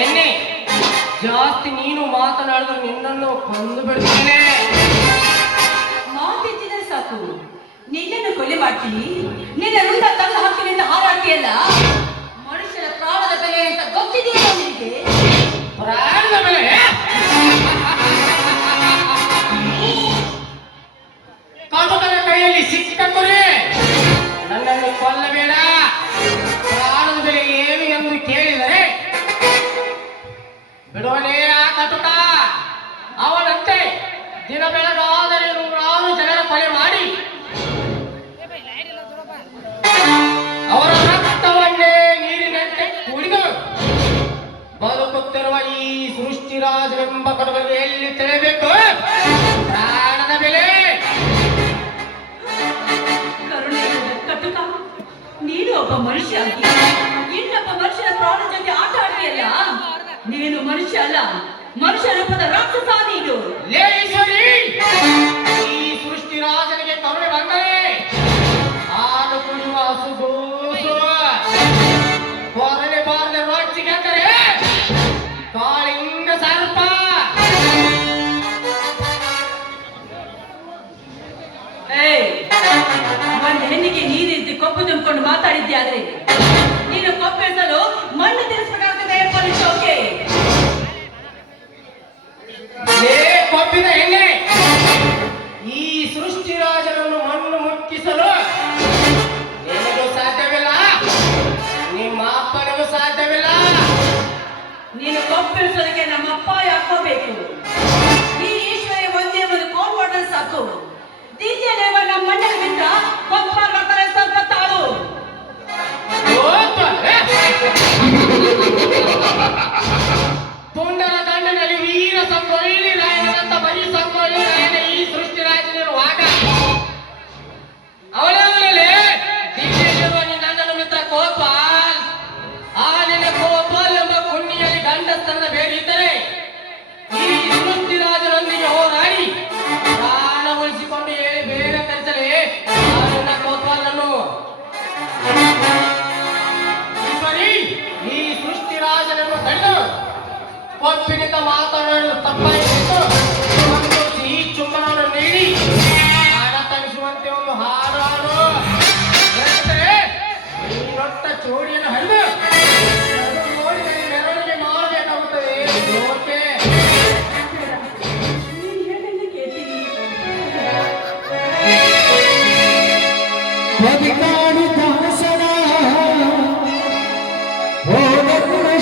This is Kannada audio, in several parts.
ಹೆಣ್ಣೆ, ಜಾಸ್ತಿ ನೀನು ಮಾತನಾಡಿದ್ರೆ ನಿನ್ನನ್ನು ಕೊಂದು ಬಿಡ್ತೇನೆ. ಮಾತಿದ್ದರೆ ಸಾಕು, ನಿನ್ನನ್ನು ಕೊಲೆ ಮಾಡ್ತೀನಿ, ನಿನ್ನ ವೃದ್ಧ ಕಲ್ಲು ಹಾಕ್ತೀನಿ ಅಂತ ಹಾರಾಡ್ತೀಯಲ್ಲ. ಮನುಷ್ಯನ ಪ್ರಾಣದ ಬೆಲೆ ಅಂತ ಗೊತ್ತಿದೆಯಲ್ಲ ನಿನಗೆ? ಪ್ರಾಣದ ಬೆಲೆ ಕಟುಕನ ಕೈಯಲ್ಲಿ ಸಿಕ್ಕರೆ ನನ್ನನ್ನು ಕೊಲ್ಲಬೇಡ. ಪ್ರಾಣದ ಬೆಲೆ ಏನು ಎಂದು ಕೇಳಿದರೆ ಬಿಡುವನೇ ಆ ಕಟುಕ. ಅವನಂತೆ ದಿನ ಬೆಳಗಾದರೆ 100 ಜನರ ಕೊಲೆ ಮಾಡಿ ಅವರ ರಕ್ತವನ್ನೇ ನೀರಿನಂತೆ ಕುಡಿದು ಬದುಕುತ್ತಿರುವ ಈ ಸೃಷ್ಟಿರಾಜನೆಂಬ ಕಟುಕನಿಗೆ ಎಲ್ಲಿ ತಿಳಿಯಬೇಕು ಪ್ರಾಣದ ಬೆಲೆ? ಕರುಣೆ ಕಟುಕ, ನೀನು ಒಬ್ಬ ಮನುಷ್ಯ ಆಗಿ ಇನ್ನೊಬ್ಬ ಮನುಷ್ಯನ ಪ್ರಾಣ ಜೊತೆ ಆಟ ಆಡ್ತೀಯಲ್ಲ. ನೀನು ಮನುಷ್ಯ ಅಲ್ಲ, ಮನುಷ್ಯ ರೂಪದ ರಾಕ್ಷಸ ನೀನು. ಲೇ ಈಶ್ವರಿ, ಈ ಸೃಷ್ಟಿರಾಜನಿಗೆ ಕರುಣೆ ಬಂದರೆ ಹಾಲು ಕುಡಿಯುವ ಹಸುಗೂಸು ಹೊರಳೆ ಬಾರದೆ ರೊಚ್ಚಿಗೆ ಅಂದರೆ ಕಾಳಿಂಗ ಸರ್ಪ. ಒಂದು ಹೆಣ್ಣಿಗೆ ನೀರಿದ್ದು ಕೊಬ್ಬು ತುಂಬಿಕೊಂಡು ಮಾತಾಡಿದ್ಯಾದ್ರೆ ನೀನು ಕೊಬ್ಬೆಸಲು ಮಣ್ಣು ತಿರ್ಸ್ಬೇಕಾಗ್ತದೆ. ಪೊಲೀಸೋಕೆ ಕೊಬ್ಬಿದ ಹೆಣ್ಣೆ, ಈ ಸೃಷ್ಟಿರಾಜನನ್ನು ಮಣ್ಣು ಮುಕ್ಕಿಸಲು ನಿನಗೂ ಸಾಧ್ಯವಿಲ್ಲ, ನಿಮ್ಮ ಅಪ್ಪನಿಗೂ ಸಾಧ್ಯವಿಲ್ಲ. ನೀನು ಕೊಬ್ಬಿಸೋದಕ್ಕೆ ನಮ್ಮ ಅಪ್ಪ ಹಾಕೋಬೇಕು. ಈ ಈಶ್ವರಿ ಒಂದೇ ಒಂದು ಕೋಲ್ ಮಾಡಿದ್ರೆ ಸಾಕು. ದ್ವಿತೀಯ ದೇವ ನಮ್ಮ ಮಣ್ಣಲ್ಲಿ ಬಿದ್ದ ಕೊಬ್ಬ ಬರ್ತಾರೆ. ಸ್ವಲ್ಪ ತಾಳು. ಪುಂಡರ ದಂಡನಲ್ಲಿ ವೀರ ಸಂಗೊಳ್ಳಿ ರಾಯನಂತ ಬರೀ ಸಂಗೊಳ್ಳಿ ರಾಯನ ಈ ಸೃಷ್ಟಿರಾಜನಿರುವಾಗ ಅವನಲ್ಲಿ ದಿಲ್ಲಿಯಲ್ಲಿರುವ ನನ್ನ ಮಿತ್ರ ಗೋಪಾಲ್, ಆ ನಿನ್ನ ಗೋಪಾಲ್ ಎಂಬ ಕುಣ್ಣಿಯಲ್ಲಿ ಗಂಡಸ್ತನದ ಬೇರೆ ಇದ್ದರೆ ಈ ಸೃಷ್ಟಿರಾಜನೊಂದಿಗೆ ಹೋರಾಡಿ ಪ್ರಾಣ ಉಳಿಸಿಕೊಂಡು ಹೇಳಿ ಬೇರೆ ಕರೆಸಲೇ ನನ್ನ ಗೋಪಾಲನ್ನು. ಈಶ್ವರಿ, ಈ ಸೃಷ್ಟಿರಾಜನನ್ನು ತಡೆದು ಒಪ್ಪಿನಿಂದ ಮಾತನಾಡಲು ತಪ್ಪಾಯಿತು. ಒಂದು ಸಿಹಿ ಚುಂಬನವನ್ನು ನೀಡಿ ಹಣ ತಣಿಸುವಂತೆ ಒಂದು ಹಾಡು ಹಾಡು. ದೊಡ್ಡ ಚೋಡಿಯನ್ನು ಹರಿದು ನೋಡಿದರೆ ಮೆರವಣಿಗೆ ಮಾಡಬೇಕಾಗುತ್ತದೆ. ಓಕೆ,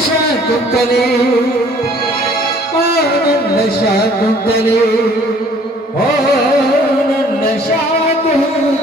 ಶಾಕುಂತಲೇ, ಓ ನನ್ನ ಶಾಕುಂತಲೇ, ಓ ನನ್ನ ಶಾಕುಂತಲೇ.